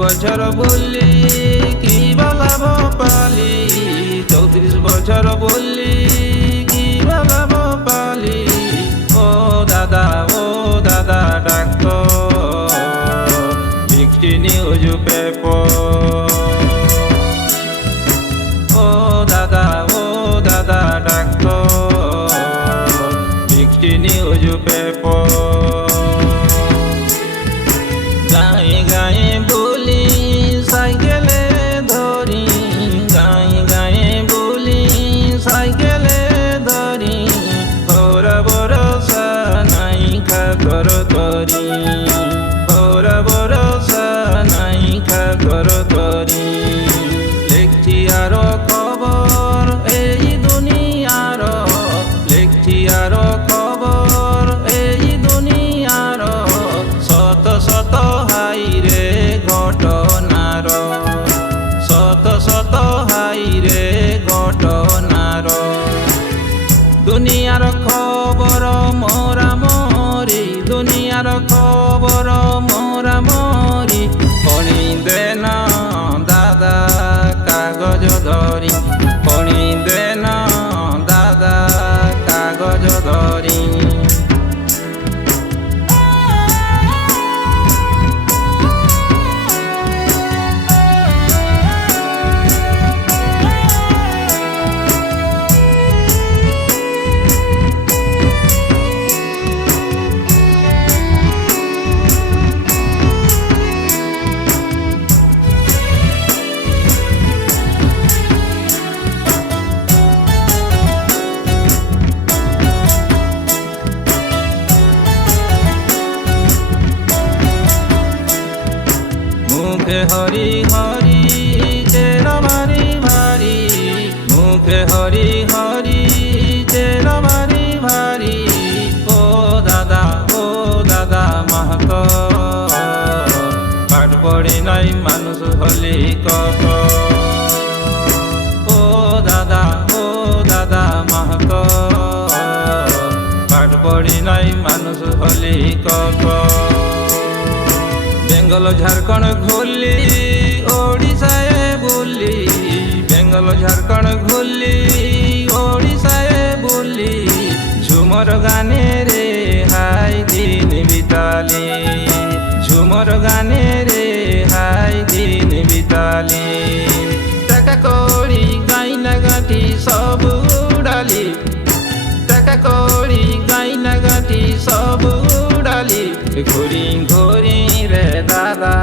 বছর বললি কি বালাব পালি, 34 বছর বললি কি বালাব পালি। ও দাদা ডাক্তার, 60 নিউজ পেপার। ও দাদা ডাক্তার, 60 নিউজ পেপার। গায়ে গায়ে বলি সাইকেলে ধরি, গায়ে বলি সাইকেলে ধরি। ওরা ভরসা নাই খাকর তরি, ওরা ভরসা নাই খাকর তরি। লিখছি আরো খবর এই দুনিয়ার, লিখছি আরো খবর এই দুনিয়ার। শত শত হাই রে ঘটনার, শত শত হাই রে ঘটনার। দুনিয়ার খবর মোরামরি, দুনিয়ার খবর মোরামরি। পড়ি দেন দাদা কাগজ ধরি, পড়ি দেন দাদা কাগজ ধরি। মুখে হরি হরি চের ভারি ভারি, মুখে হরি হরি চের ভারি ভারি। ও দাদা মাহাত, পাঠ পড়ি নাই মানুষ হলি কত। ও দাদা মাহাত, পাঠ পড়ি নাই মানুষ হলি কত। বেঙ্গল ঝাড়খণ্ড ঘুরলি ওড়িশায় বললি, বেঙ্গল ঝাড়খণ্ড ঘুরলি ওড়িশায় বললি। ঝুমর গানে রে হাই দিন বিতালি, ঝুমর গানে রে হাই দিন বিতালি। টাকা কড়ি গাইনা গাঁটি সব উড়ালি, টাকা কড়ি গাইনা গাঁটি সব উড়ালি। ঘুরি ঘুরি রে দাদা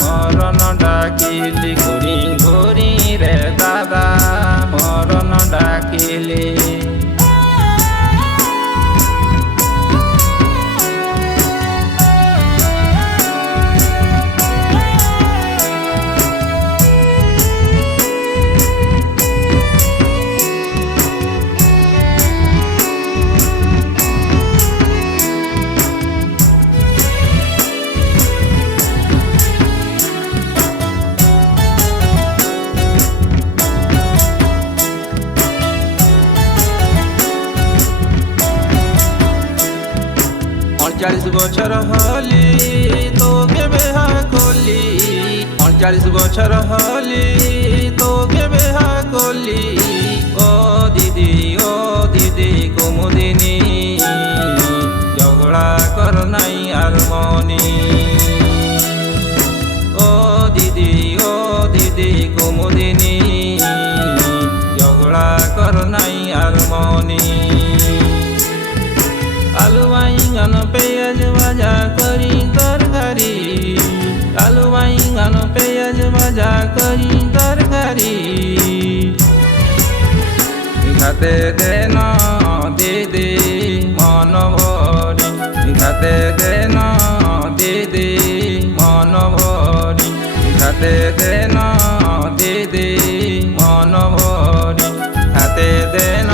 মরণ ডাকিলি, ঘুরি ঘুরি রে দাদা মরণ ডাকিলি। अड़चालीस बछर हली तोके बेहा कोली, 39 बछर हली तोके बेहा कोली। ओ दीदी कुमुदिनी, झगड़ा कर नाई हारमोनी। ओ दीदी कुमुदिनी, झगड़ा कर नाई हारमोनी। आलू बैंगन पेঁয়াজ ভাজা করি তরকারি, আলু बैंगन পেঁয়াজ ভাজা করি তরকারি। খাতে দেন দিদি মন ভরি, খাতে দেন দিদি মন ভরি, খাতে দেন দিদি মন ভরি, খাতে দেন